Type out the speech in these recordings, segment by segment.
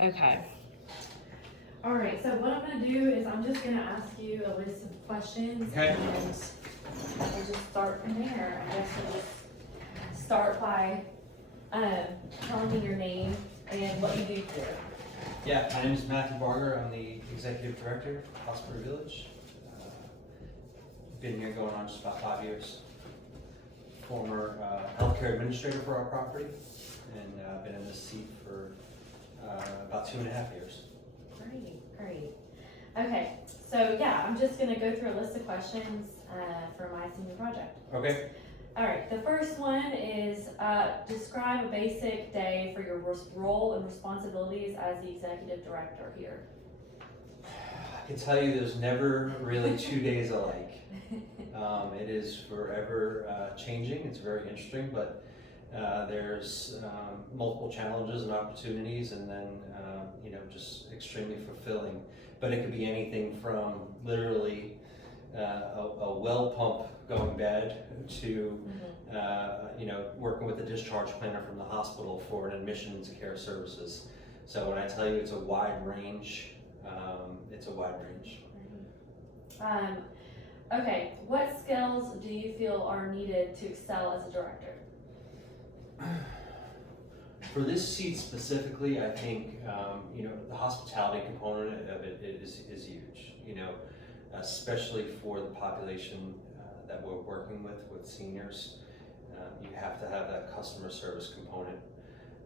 Okay. All right, so what I'm gonna do is I'm just gonna ask you a list of questions. Okay. And we'll just start from there. I guess we'll just start by telling me your name and what you do here. Yeah, my name is Matthew Barger. I'm the Executive Director of Osprey Village. Been here going on just about 5 years. Former healthcare administrator for our property, and been in this seat for about 2.5 years. Great. Okay, so yeah, I'm just gonna go through a list of questions for my senior project. Okay. All right, the first one is describe a basic day for your role and responsibilities as the executive director here. I can tell you there's never really 2 days alike. It is forever changing. It's very interesting, but there's multiple challenges and opportunities, and then just extremely fulfilling. But it could be anything from literally a well pump going bad to working with the discharge planner from the hospital for an admissions care services. So when I tell you it's a wide range, it's a wide range. Okay, what skills do you feel are needed to excel as a director? For this seat specifically, I think the hospitality component of it is huge. Especially for the population that we're working with seniors, you have to have that customer service component.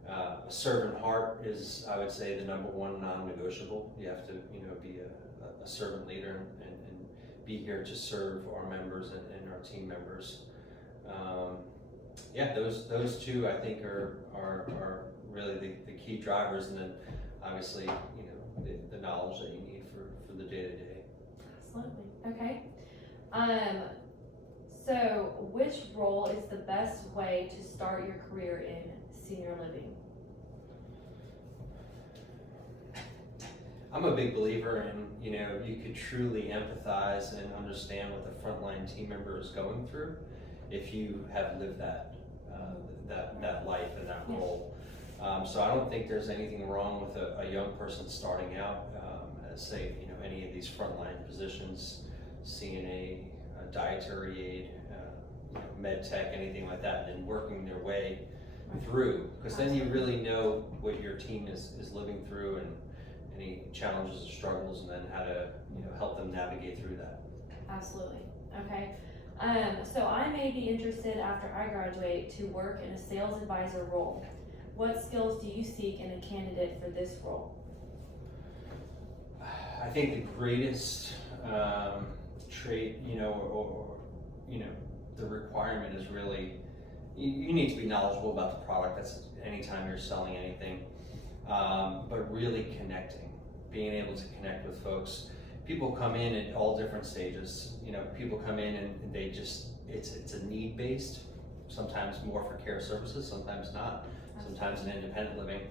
A servant heart is, I would say, the number one non-negotiable. You have to, be a servant leader and be here to serve our members and our team members. Those two I think are really the key drivers, and then obviously the knowledge that you need for the day to day. Absolutely. Okay. So which role is the best way to start your career in senior living? I'm a big believer in, you could truly empathize and understand what the frontline team member is going through if you have lived that life and that role. So I don't think there's anything wrong with a young person starting out as, say, any of these frontline positions, CNA, dietary aid, med tech, anything like that, and then working their way through, because then you really know what your team is living through and any challenges or struggles, and then how to help them navigate through that. Absolutely. Okay. So I may be interested after I graduate to work in a sales advisor role. What skills do you seek in a candidate for this role? I think the greatest trait, or the requirement is really you need to be knowledgeable about the product. That's anytime you're selling anything, but really connecting, being able to connect with folks. People come in at all different stages. People come in and they just it's a need based. Sometimes more for care services, sometimes not. Sometimes in independent living.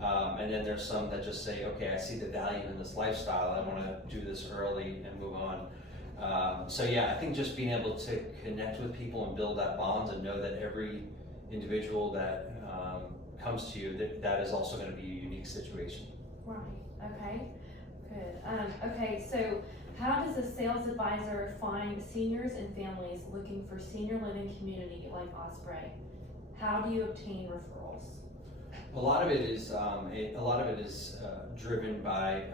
And then there's some that just say, okay, I see the value in this lifestyle. I want to do this early and move on. I think just being able to connect with people and build that bond and know that every individual that comes to you, that is also going to be a unique situation. Right. Okay. Good. Okay. So, how does a sales advisor find seniors and families looking for senior living community like Osprey? How do you obtain referrals? A lot of it is driven by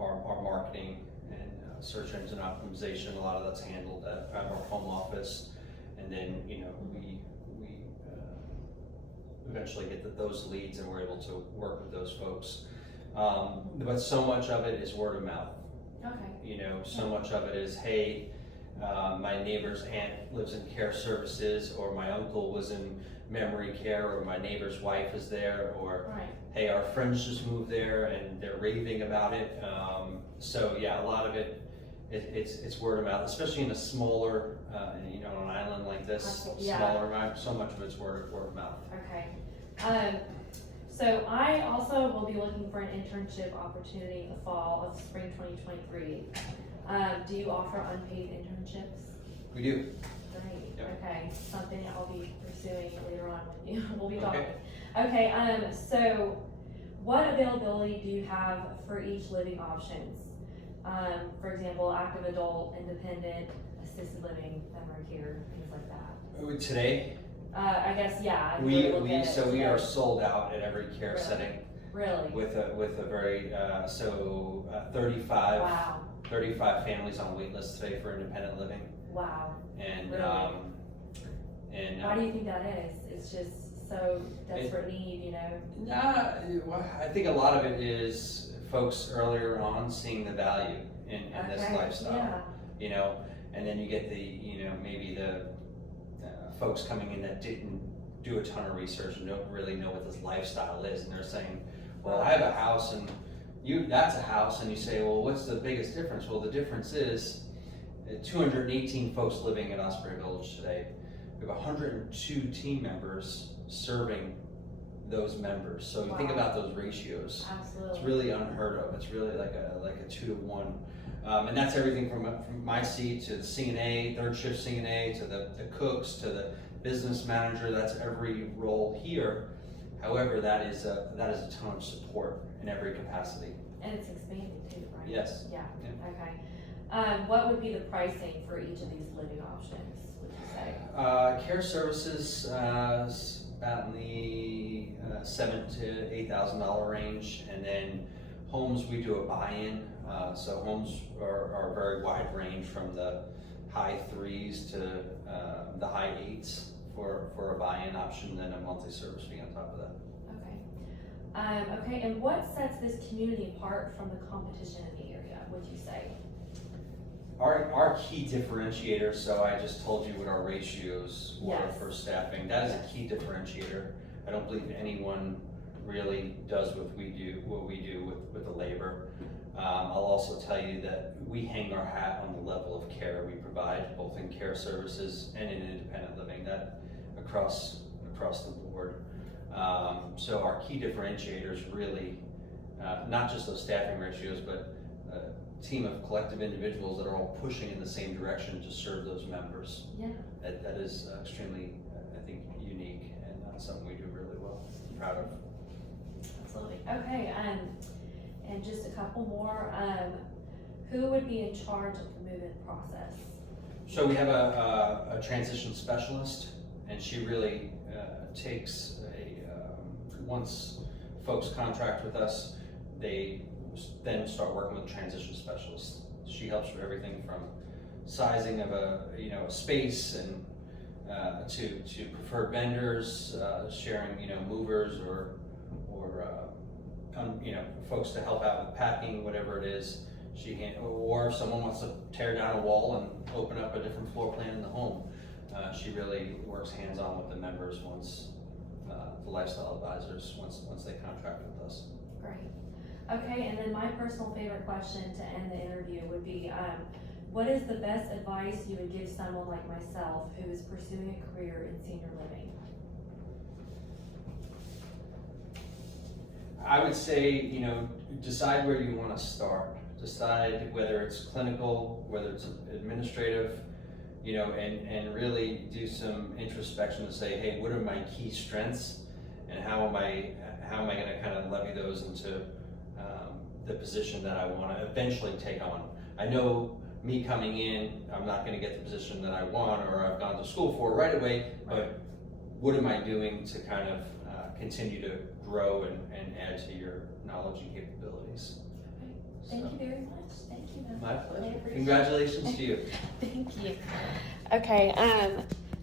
our marketing and search engine optimization. A lot of that's handled at our home office, and then we eventually get those leads, and we're able to work with those folks. But so much of it is word of mouth. Okay. So much of it is, hey, my neighbor's aunt lives in care services, or my uncle was in memory care, or my neighbor's wife is there, or hey, our friends just moved there and they're raving about it. A lot of it's word of mouth, especially in a smaller, on an island like this, smaller amount. So much of it's word of mouth. Okay. So I also will be looking for an internship opportunity in the fall of spring 2023. Do you offer unpaid internships? We do. Great. Yep. Okay. Something I'll be pursuing later on with you. We'll be talking. Okay. So what availability do you have for each living options? For example, active adult, independent, assisted living, memory care, things like that. Today, I guess, yeah. if we you look at it we today. are sold out at every care Really? setting Really? with a very 35 Wow, 35 families on wait list today for independent living, wow. and Really? Why do you think that is? It's just so desperate need, you know? well, I think a lot of it is folks earlier on seeing the value in this Okay, lifestyle, yeah. you know, and then you get the, you know, maybe the folks coming in that didn't do a ton of research and don't really know what this lifestyle is, and they're saying, well, I have a house and that's a house, and you say, well, what's the biggest difference? Well, the difference is 218 folks living in Osprey Village today. We have 102 team members serving those members. So you think Wow. about those ratios. Absolutely. It's really unheard of. It's really like a 2 to 1. And that's everything from my seat to the CNA, third shift CNA, to the cooks, to the business manager. That's every role here. However, that is a ton of support in every capacity. And it's expanding too, right? Yes. Yeah, Yeah. okay. What would be the pricing for each of these living options, would you say? Care services is about in the $7,000 to $8,000 range, and then homes we do a buy-in. So homes are a very wide range from the high 3s to the high 8s for a buy-in option, then a monthly service fee on top of that. Okay. Okay, and what sets this community apart from the competition in the area, would you say? Our key differentiator, so I just told you what our ratios were Yes. for staffing. That is a key differentiator. I don't believe anyone really does what we do with the labor. I'll also tell you that we hang our hat on the level of care we provide, both in care services and in independent living, that across the board. So our key differentiators really, not just those staffing ratios, but a team of collective individuals that are all pushing in the same direction to serve those members. Yeah. That is extremely, I think, unique, and something we do really well. I'm proud of. Absolutely. Okay, and just a couple more. Who would be in charge of the move-in process? So we have a transition specialist, and she really takes once folks contract with us, they then start working with a transition specialist. She helps with everything from sizing of a space and to preferred vendors, sharing movers or folks to help out with packing, whatever it is. Or if someone wants to tear down a wall and open up a different floor plan in the home, she really works hands-on with the members once the lifestyle advisors once they contract with us. Great. Okay, and then my personal favorite question to end the interview would be, what is the best advice you would give someone like myself who is pursuing a career in senior living? I would say, decide where you want to start. Decide whether it's clinical, whether it's administrative, and really do some introspection to say, hey, what are my key strengths, and how am I going to kind of levy those into the position that I want to eventually take on. I know me coming in, I'm not going to get the position that I want or I've gone to school for right away, but what am I doing to kind of continue to grow and add to your knowledge and capabilities? Okay. Thank you very much. Thank you. My pleasure. Congratulations to you. Thank you. Okay,